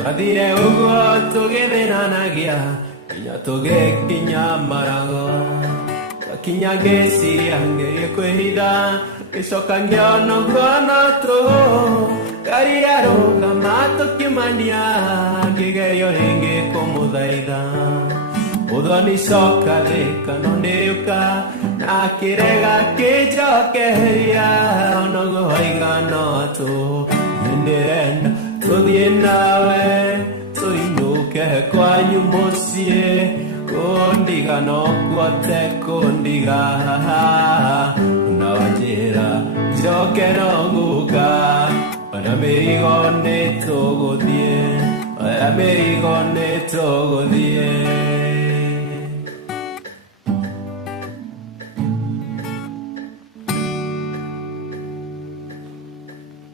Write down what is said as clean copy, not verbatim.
Twathire ũguo tũgĩthĩnanagia nginya tũgĩkinya Marago. Twakinya ngĩciria ngĩkwĩhitha, ngĩcoka ngĩona ũkona tũhũ. Ngari yarũgama tũkĩmania, ngĩgeria rĩngĩ kũmũthaitha. Mũthoni coka thĩ kana ndĩrĩũka, na kĩrega kĩnjokeria. Onoguo waiga no tũhũ, nĩndĩrenda tũthiĩ nawe tũinũke kwanyu mũciĩ. Kũndiga no kuote kũndiga, na wanjĩra njoke no ngũka. Ona mĩrigo nĩ tũgũthiĩ, ona mĩrigo nĩ tũgũthiĩ.